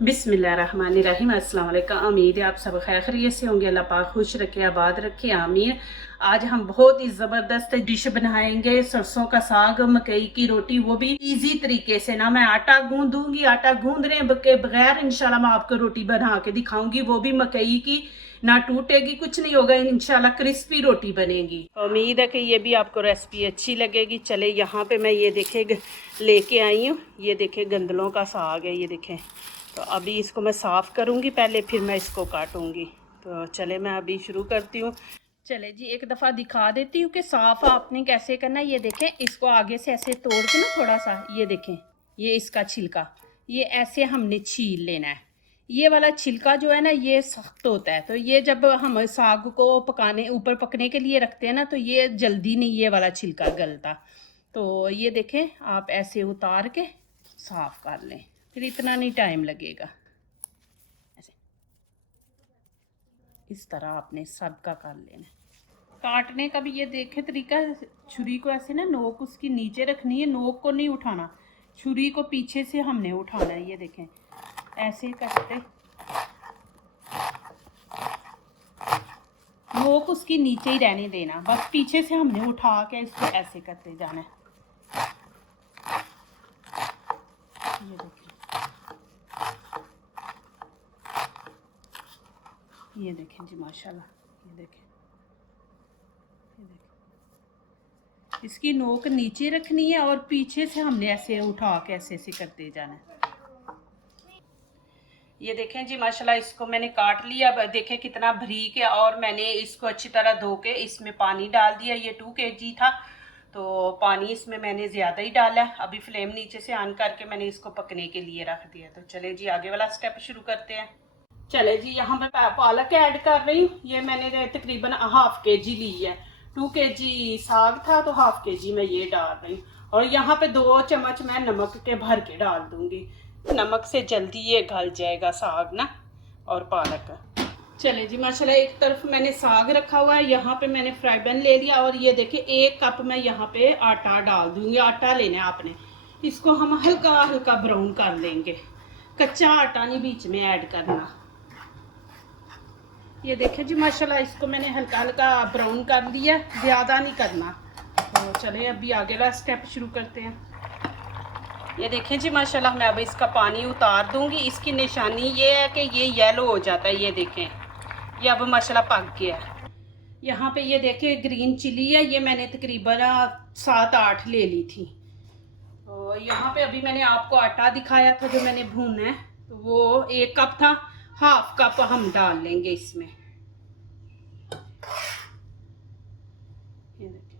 बिस्मिल्लाहिर्रहमानिर्रहीम। अस्सलाम वालेकुम। उम्मीद है आप सब खैर खैरियत से होंगे। अल्लाह पाक खुश रखे, आबाद रखे, आमीन। आज हम बहुत ही ज़बरदस्त डिश बनाएंगे, सरसों का साग, मकई की रोटी, वो भी इजी तरीके से। ना मैं आटा गूंदूंगी, आटा गूंदने के बगैर इंशाल्लाह मैं आपको रोटी बना के दिखाऊंगी, वो भी मकई की। ना टूटेगी, कुछ नहीं होगा, इंशाल्लाह क्रिस्पी रोटी बनेगी। उम्मीद है कि ये भी आपको रेसिपी अच्छी लगेगी। चले, यहाँ पे मैं ये देखे लेके आई हूँ, ये देखे गंदलों का साग है, ये देखें। तो अभी इसको मैं साफ़ करूँगी पहले, फिर मैं इसको काटूँगी। तो चले मैं अभी शुरू करती हूँ। चले जी, एक दफ़ा दिखा देती हूँ कि साफ़ आपने कैसे करना है। ये देखें, इसको आगे से ऐसे तोड़ के ना थोड़ा सा, ये देखें, ये इसका छिलका, ये ऐसे हमने छील लेना है। ये वाला छिलका जो है ना, ये सख्त होता है, तो ये जब हम साग को पकाने ऊपर पकने के लिए रखते हैं ना, तो ये जल्दी नहीं ये वाला छिलका गलता। तो ये देखें, आप ऐसे उतार के साफ़ कर लें, फिर इतना नहीं टाइम लगेगा। ऐसे इस तरह आपने सबका कर लेना। काटने का भी ये देखे तरीका, छुरी को ऐसे ना नोक उसकी नीचे रखनी है, नोक को नहीं उठाना, छुरी को पीछे से हमने उठाना है। ये देखें, ऐसे करते, नोक उसकी नीचे ही रहने देना, बस पीछे से हमने उठा के इसको ऐसे करते जाना है। ये देखें, ये देखें जी, माशाल्लाह, ये देखें, ये देखें। इसकी नोक नीचे रखनी है और पीछे से हमने ऐसे उठा के ऐसे ऐसे करते जाना है। ये देखें जी, माशाल्लाह, इसको मैंने काट लिया। अब देखें कितना बारीक है, और मैंने इसको अच्छी तरह धो के इसमें पानी डाल दिया। ये 2 kg था, तो पानी इसमें मैंने ज़्यादा ही डाला है। अभी फ्लेम नीचे से ऑन करके मैंने इसको पकने के लिए रख दिया। तो चले जी, आगे वाला स्टेप शुरू करते हैं। चले जी, यहाँ मैं पालक ऐड कर रही हूँ। ये मैंने तकरीबन ½ kg ली है। 2 kg साग था, तो ½ kg मैं ये डाल रही हूँ। और यहाँ पे 2 चम्मच मैं नमक के भर के डाल दूंगी। नमक से जल्दी ये गल जाएगा साग ना, और पालक। चले जी, माशाल्लाह, एक तरफ मैंने साग रखा हुआ है, यहाँ पे मैंने फ्राई पैन ले लिया, और ये देखिए 1 कप मैं यहाँ पे आटा डाल दूंगी। आटा लेना है आपने, इसको हम हल्का हल्का ब्राउन कर लेंगे, कच्चा आटा नहीं बीच में ऐड करना। ये देखें जी, माशाल्लाह, इसको मैंने हल्का हल्का ब्राउन कर लिया, ज़्यादा नहीं करना। तो चले अभी आगे वाला स्टेप शुरू करते हैं। ये देखें जी, माशाल्लाह, मैं अब इसका पानी उतार दूंगी। इसकी निशानी ये है कि ये येलो हो जाता है। ये देखें, ये अब माशाल्लाह पक गया है। यहाँ पे ये देखें ग्रीन चिली है, ये मैंने तकरीबन 7-8 ले ली थी। तो यहाँ पे अभी मैंने आपको आटा दिखाया था जो मैंने भूना है, तो वो 1 कप था, ½ कप हम डाल लेंगे इसमें। ये देखें,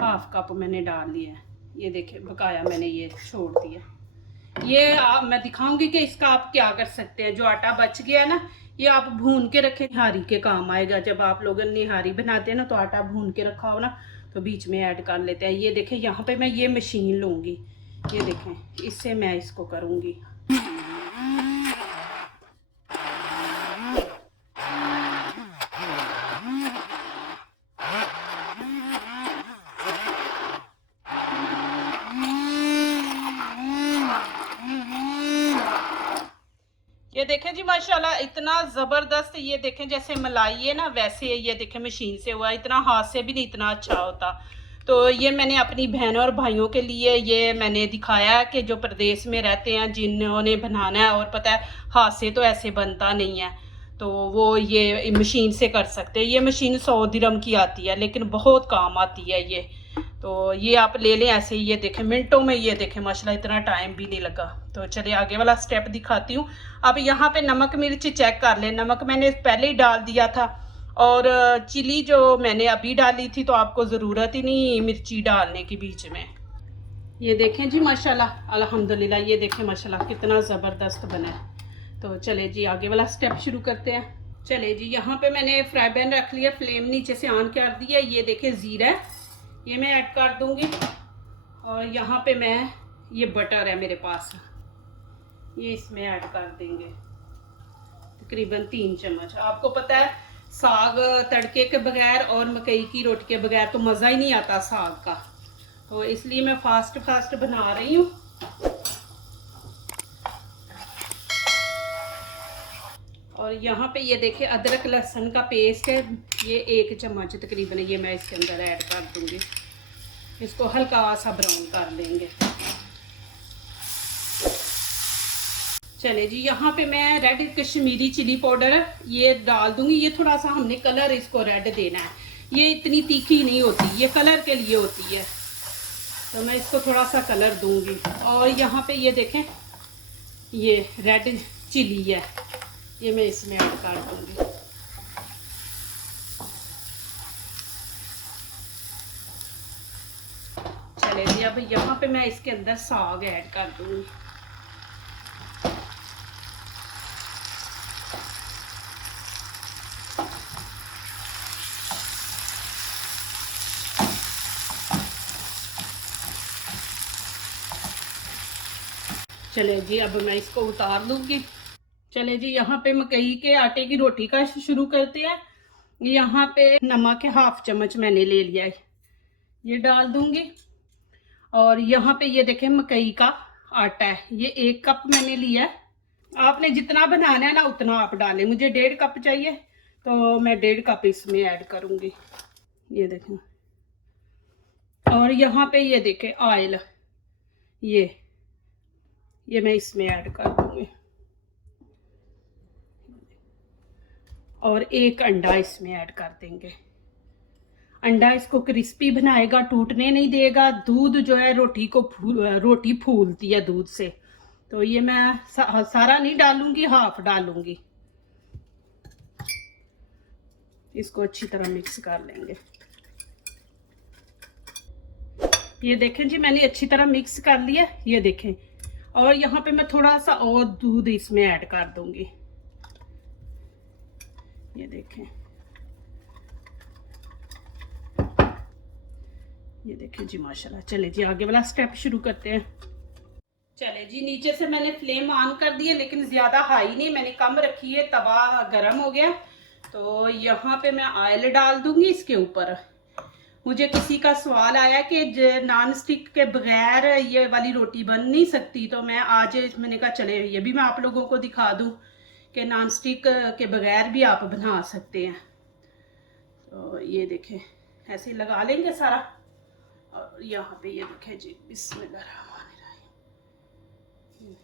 ½ कप मैंने डाल लिया है। ये देखें, बकाया मैंने ये छोड़ दिया। ये मैं दिखाऊंगी कि इसका आप क्या कर सकते हैं। जो आटा बच गया है ना, ये आप भून के रखें, निहारी के काम आएगा। जब आप लोग निहारी बनाते हैं ना, तो आटा भून के रखा हो ना, तो बीच में ऐड कर लेते हैं। ये देखें, यहाँ पे मैं ये मशीन लूँगी, ये देखें, इससे मैं इसको करूँगी। ये देखें जी, माशाल्लाह, इतना ज़बरदस्त, ये देखें जैसे मलाई है ना, वैसे ये देखें मशीन से हुआ। इतना हाथ से भी नहीं इतना अच्छा होता। तो ये मैंने अपनी बहनों और भाइयों के लिए ये मैंने दिखाया कि जो प्रदेश में रहते हैं, जिन्होंने बनाना है और पता है हाथ से तो ऐसे बनता नहीं है, तो वो ये मशीन से कर सकते हैं। ये मशीन 100 दिरहम की आती है, लेकिन बहुत काम आती है ये। तो ये आप ले लें ऐसे ही। ये देखें मिनटों में, ये देखें माशाल्लाह, इतना टाइम भी नहीं लगा। तो चलिए आगे वाला स्टेप दिखाती हूँ। अब यहाँ पे नमक मिर्च चेक कर लें। नमक मैंने पहले ही डाल दिया था, और चिली जो मैंने अभी डाली थी, तो आपको ज़रूरत ही नहीं मिर्ची डालने की बीच में। ये देखें जी, माशाल्लाह, अल्हम्दुलिल्लाह, ये देखें माशाल्लाह कितना ज़बरदस्त बना है। तो चले जी, आगे वाला स्टेप शुरू करते हैं। चले जी, यहाँ पे मैंने फ्राई पैन रख लिया, फ्लेम नीचे से ऑन कर दिया। ये देखें ज़ीरा है, ये मैं ऐड कर दूँगी। और यहाँ पे मैं, ये बटर है मेरे पास, ये इसमें ऐड कर देंगे, तकरीबन 3 चम्मच। आपको पता है साग तड़के के बगैर और मकई की रोटी के बगैर तो मज़ा ही नहीं आता साग का, तो इसलिए मैं फास्ट फास्ट बना रही हूँ। और यहाँ पे ये देखिए अदरक लहसुन का पेस्ट है, ये 1 चम्मच तकरीबन, ये मैं इसके अंदर ऐड कर दूँगी। इसको हल्का सा ब्राउन कर लेंगे। चले जी, यहाँ पे मैं रेड कश्मीरी चिली पाउडर ये डाल दूँगी। ये थोड़ा सा हमने कलर इसको रेड देना है, ये इतनी तीखी नहीं होती, ये कलर के लिए होती है, तो मैं इसको थोड़ा सा कलर दूँगी। और यहाँ पे ये देखें, ये रेड चिली है, ये मैं इसमें ऐड कर दूँगी। चले जी, अब यहाँ पे मैं इसके अंदर साग ऐड कर दूँगी। चले जी, अब मैं इसको उतार दूँगी। चले जी, यहाँ पे मकई के आटे की रोटी का शुरू करते हैं। यहाँ पे नमक 1/2 चम्मच मैंने ले लिया है, ये डाल दूँगी। और यहाँ पे ये देखें मकई का आटा है, ये 1 कप मैंने लिया है। आपने जितना बनाना है ना उतना आप डालें। मुझे 1.5 कप चाहिए, तो मैं 1.5 कप इसमें ऐड करूँगी। ये देखें। और यहाँ पे ये देखें ऑयल, ये मैं इसमें ऐड कर दूँगी। और 1 अंडा इसमें ऐड कर देंगे। अंडा इसको क्रिस्पी बनाएगा, टूटने नहीं देगा। दूध जो है रोटी को रोटी फूलती है दूध से, तो ये मैं सारा नहीं डालूंगी, हाफ डालूंगी। इसको अच्छी तरह मिक्स कर लेंगे। ये देखें जी, मैंने अच्छी तरह मिक्स कर लिया, ये देखें। और यहाँ पे मैं थोड़ा सा और दूध इसमें ऐड कर दूंगी, ये देखें। ये देखिए जी माशाल्लाह। चले जी, आगे वाला स्टेप शुरू करते हैं। चले जी, नीचे से मैंने फ्लेम ऑन कर दी है, लेकिन ज़्यादा हाई नहीं, मैंने कम रखी है, तवा गर्म हो गया। तो यहाँ पे मैं ऑयल डाल दूंगी इसके ऊपर। मुझे किसी का सवाल आया कि नॉन स्टिक के बगैर ये वाली रोटी बन नहीं सकती, तो मैं आज मैंने कहा चले ये भी मैं आप लोगों को दिखा दूँ कि नॉन स्टिक के बगैर भी आप बना सकते हैं। तो ये देखें, ऐसे ही लगा लेंगे सारा। और यहाँ पे ये देखें जी, बिस्मिल्लाहिर्रहमानिर्रहीम।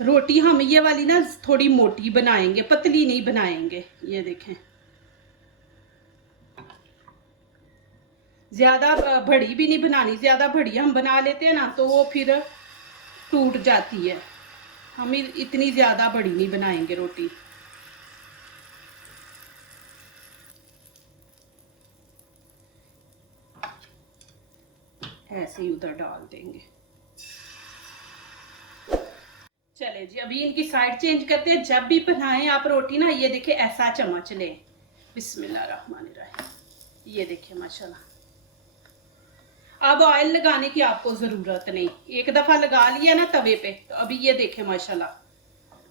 रोटी हम ये वाली ना थोड़ी मोटी बनाएंगे, पतली नहीं बनाएंगे। ये देखें, ज़्यादा बड़ी भी नहीं बनानी। ज़्यादा बड़ी हम बना लेते हैं ना तो वो फिर टूट जाती है। हम इतनी ज़्यादा बड़ी नहीं बनाएंगे रोटी। ऐसे ही उधर डाल देंगे। चले जी, अभी इनकी साइड चेंज करते हैं। जब भी बनाएं आप रोटी ना, ये देखिए ऐसा चम्मच लें, बिस्मिल्लाहिर्रहमानिर्रहीम। ये देखिए माशाल्लाह। अब ऑयल लगाने की आपको ज़रूरत नहीं, एक दफ़ा लगा लिया ना तवे पे, तो अभी ये देखें माशाल्लाह,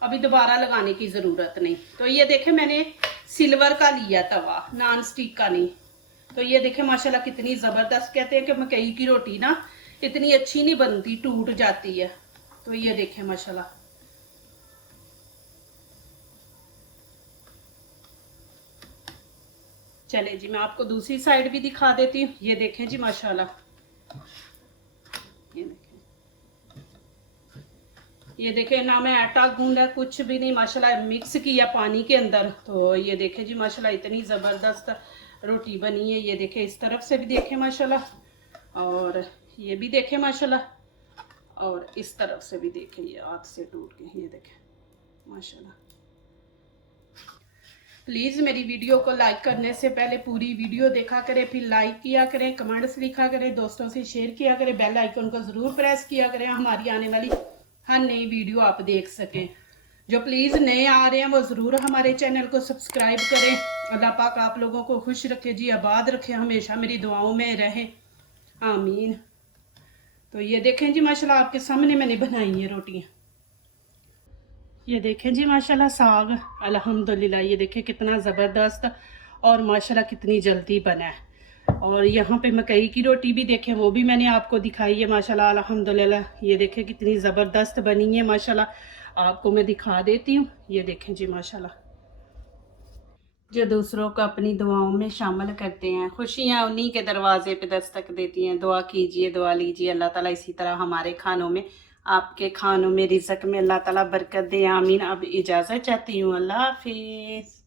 अभी दोबारा लगाने की ज़रूरत नहीं। तो ये देखें, मैंने सिल्वर का लिया तवा, नॉन स्टिक का नहीं। तो ये देखें माशाल्लाह कितनी ज़बरदस्त। कहते हैं कि मकई की रोटी ना इतनी अच्छी नहीं बनती, टूट जाती है। तो ये देखें माशाल्लाह। चले जी, मैं आपको दूसरी साइड भी दिखा देती हूँ। ये देखें जी माशाल्लाह, ये देखें ना मैं आटा गूंदा कुछ भी नहीं, माशाल्लाह मिक्स किया पानी के अंदर। तो ये देखें जी माशाल्लाह इतनी ज़बरदस्त रोटी बनी है। ये देखें, इस तरफ से भी देखें माशाल्लाह, और ये भी देखें माशाल्लाह, और इस तरफ से भी देखें, ये हाथ से टूट के। ये देखें माशाल्लाह। प्लीज़ मेरी वीडियो को लाइक करने से पहले पूरी वीडियो देखा करें, फिर लाइक किया करें, कमेंट्स लिखा करें, दोस्तों से शेयर किया करें, बेल आइकन को ज़रूर प्रेस किया करें, हमारी आने वाली हर नई वीडियो आप देख सकें। जो प्लीज़ नए आ रहे हैं वो ज़रूर हमारे चैनल को सब्सक्राइब करें। अल्लाह पाक आप लोगों को खुश रखे जी, आबाद रखे, हमेशा मेरी दुआओं में रहें, आमीन। तो ये देखें जी माशाल्लाह, आपके सामने मैंने बनाई है रोटियाँ। ये देखें जी माशाल्लाह साग, अल्हम्दुलिल्लाह। ये देखें कितना ज़बरदस्त और माशाल्लाह कितनी जल्दी बना है। और यहाँ पे मकई की रोटी भी देखें, वो भी मैंने आपको दिखाई है माशाल्लाह अल्हम्दुलिल्लाह। ये देखें कितनी ज़बरदस्त बनी है माशाल्लाह। आपको मैं दिखा देती हूँ, ये देखें जी माशाल्लाह। जो दूसरों को अपनी दुआओं में शामिल करते हैं, खुशियाँ उन्हीं के दरवाजे पे दस्तक देती हैं। दुआ कीजिए, दुआ लीजिए, अल्लाह ताला इसी तरह हमारे खानों में, आपके खानों में, रिज़्क़ में अल्लाह ताला बरकत दे, आमीन। अब इजाज़त चाहती हूँ, अल्लाह हाफिज़।